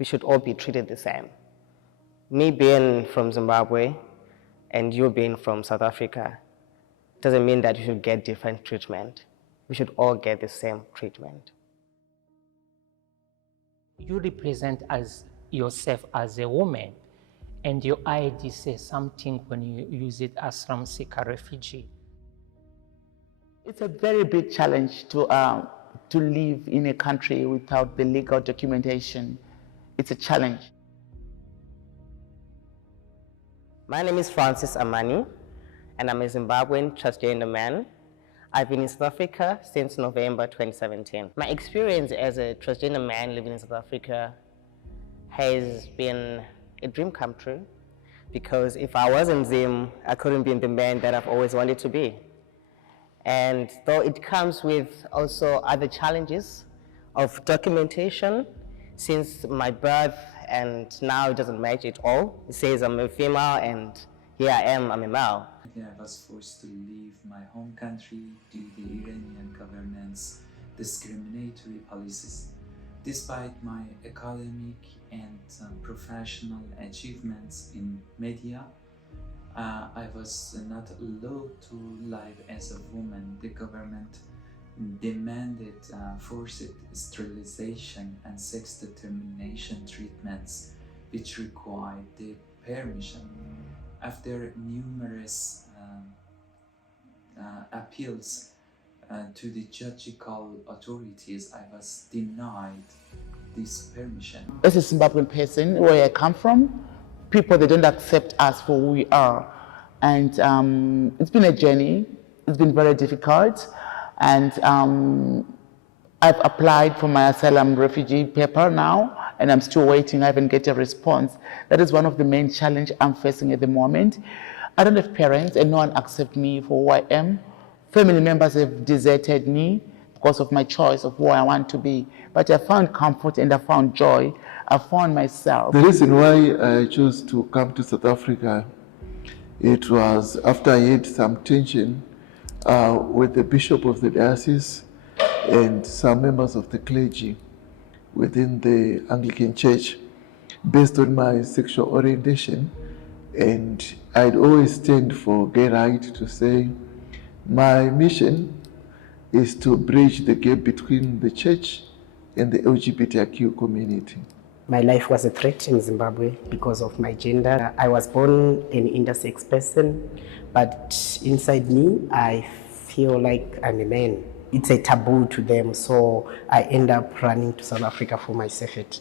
we should all be treated the same. Me being from Zimbabwe and you being from South Africa doesn't mean that you should get different treatment. We should all get the same treatment. You represent as yourself as a woman, and your ID says something when you use it as asylum seeker refugee. It's a very big challenge to live in a country without the legal documentation. It's a challenge. My name is Francis Amani, and I'm a Zimbabwean transgender man. I've been in South Africa since November 2017. My experience as a transgender man living in South Africa has been a dream come true, because if I wasn't Zim, I couldn't be the man that I've always wanted to be. And though it comes with also other challenges of documentation, since my birth and now it doesn't match at all. It says I'm a female and here I am, I'm a male. I was forced to leave my home country due to the Iranian government's discriminatory policies. Despite my academic and professional achievements in media, I was not allowed to live as a woman. The government demanded forced sterilization and sex determination treatments, which required the permission. After numerous appeals to the judicial authorities, I was denied this permission. As a Zimbabwean person, where I come from, people, they don't accept us for who we are. And it's been a journey. It's been very difficult. And I've applied for my asylum refugee paper now, and I'm still waiting. I haven't get a response. That is one of the main challenges I'm facing at the moment. I don't have parents, and no one accepts me for who I am. Family members have deserted me because of my choice of who I want to be. But I found comfort and I found joy. I found myself. The reason why I chose to come to South Africa, it was after I had some tension with the bishop of the diocese and some members of the clergy within the Anglican Church based on my sexual orientation. And I'd always stand for gay right to say my mission is to bridge the gap between the church and the LGBTIQ community. My life was a threat in Zimbabwe because of my gender. I was born an intersex person, but inside me, I feel like I'm a man. It's a taboo to them, so I end up running to South Africa for my safety.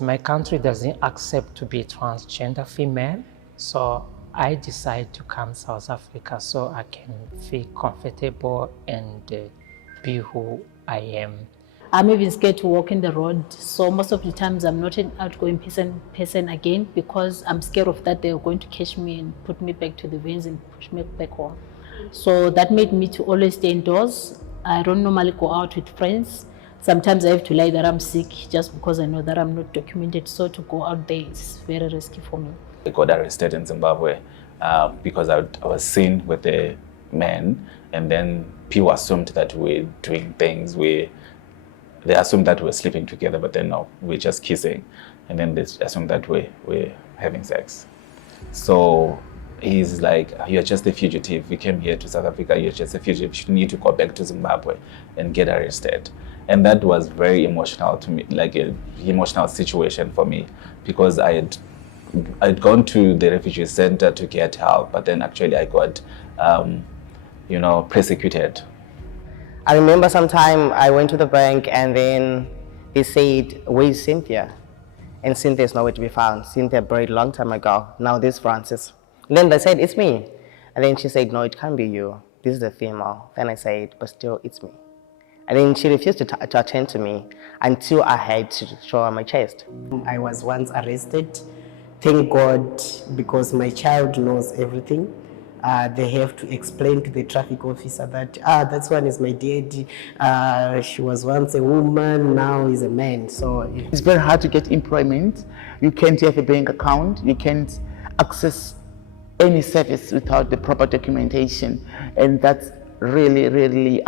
My country doesn't accept to be transgender female, so I decided to come to South Africa so I can feel comfortable and be who I am. I'm even scared to walk in the road, so most of the times I'm not an outgoing person again, because I'm scared of that they're going to catch me and put me back to the vans and push me back home. So that made me to always stay indoors. I don't normally go out with friends. Sometimes I have to lie that I'm sick just because I know that I'm not documented, so to go out there is very risky for me. I got arrested in Zimbabwe because I was seen with a man, and then people assumed that we're doing things. They assumed that we're sleeping together, but then no, we're just kissing. And then they assumed that we're having sex. So he's like, you're just a fugitive. You came here to South Africa, you're just a fugitive. You need to go back to Zimbabwe and get arrested. And that was very emotional to me, like an emotional situation for me, because I'd gone to the refugee center to get help, but then actually I got, persecuted. I remember sometime I went to the bank and then they said, where's Cynthia? And Cynthia's nowhere to be found. Cynthia buried a long time ago. Now this is Francis. And then they said, it's me. And then she said, no, it can't be you. This is a female. Then I said, but still, it's me. And then she refused to attend to me until I had to show her my chest. I was once arrested. Thank God, because my child knows everything. They have to explain to the traffic officer that, that one is my daddy. She was once a woman, now is a man. So it's very hard to get employment. You can't have a bank account. You can't access any service without the proper documentation. And that's really, really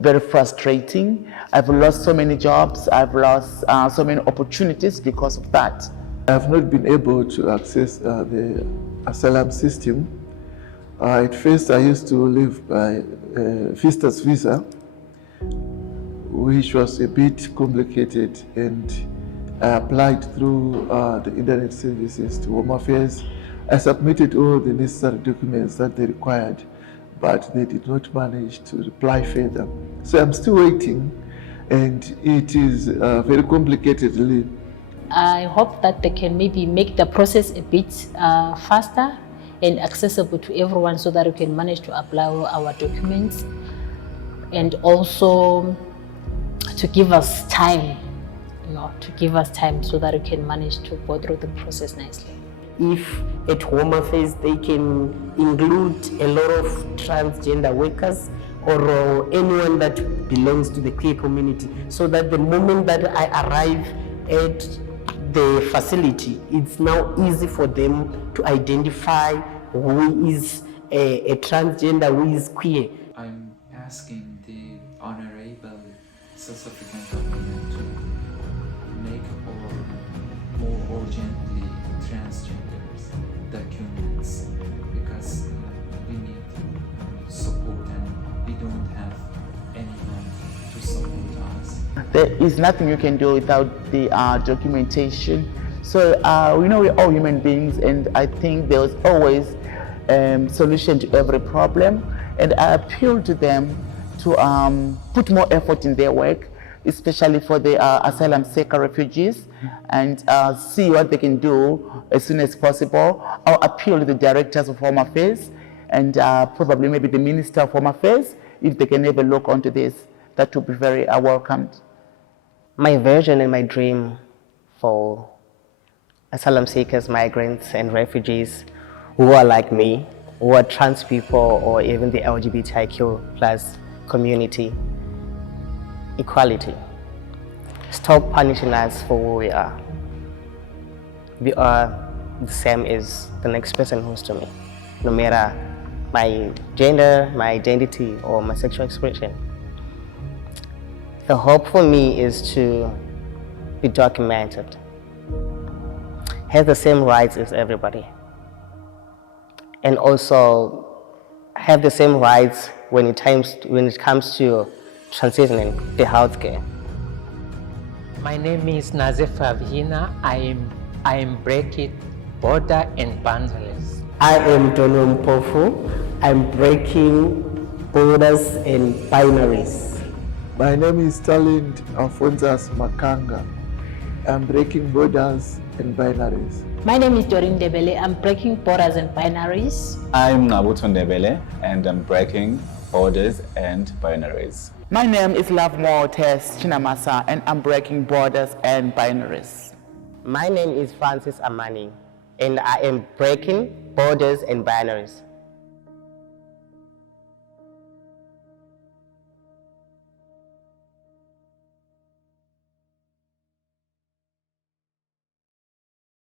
very frustrating. I've lost so many jobs. I've lost so many opportunities because of that. I've not been able to access the asylum system. At first, I used to live by visitor's visa, which was a bit complicated, and I applied through the internet services to Home Affairs. I submitted all the necessary documents that they required, but they did not manage to reply further. So I'm still waiting, and it is very complicated, really. I hope that they can maybe make the process a bit faster and accessible to everyone so that we can manage to apply our documents, and also to give us time, to give us time so that we can manage to go through the process nicely. If at Home Affairs they can include a lot of transgender workers or anyone that belongs to the queer community, so that the moment that I arrive at the facility, it's now easy for them to identify who is a transgender, who is queer. I'm asking the Honorable South African government to make more urgently transgenders documents, because we need support and we don't have anyone to support us. There is nothing you can do without the documentation. So we're all human beings, and I think there's always a solution to every problem. And I appeal to them to put more effort in their work, especially for the asylum seeker refugees, and see what they can do as soon as possible. I'll appeal to the directors of Home Affairs and probably maybe the Minister of Home Affairs, if they can have a look onto this. That would be very welcomed. My vision and my dream for asylum seekers, migrants, and refugees who are like me, who are trans people, or even the LGBTIQ plus community: equality. Stop punishing us for who we are. We are the same as the next person who's to me, no matter my gender, my identity, or my sexual expression. The hope for me is to be documented, have the same rights as everybody, and also have the same rights when it comes to transitioning the healthcare. My name is Nazefa Vihina. I am breaking border and boundaries. I am Dono Mpofu. I'm breaking borders and binaries. My name is Talent Alphonsus Makanga. I'm breaking borders and binaries. My name is Doreen Debele. I'm breaking borders and binaries. I'm Nabuto Ndebele, and I'm breaking borders and binaries. My name is Love Mortes Chinamasa, and I'm breaking borders and binaries. My name is Francis Amani, and I am breaking borders and binaries.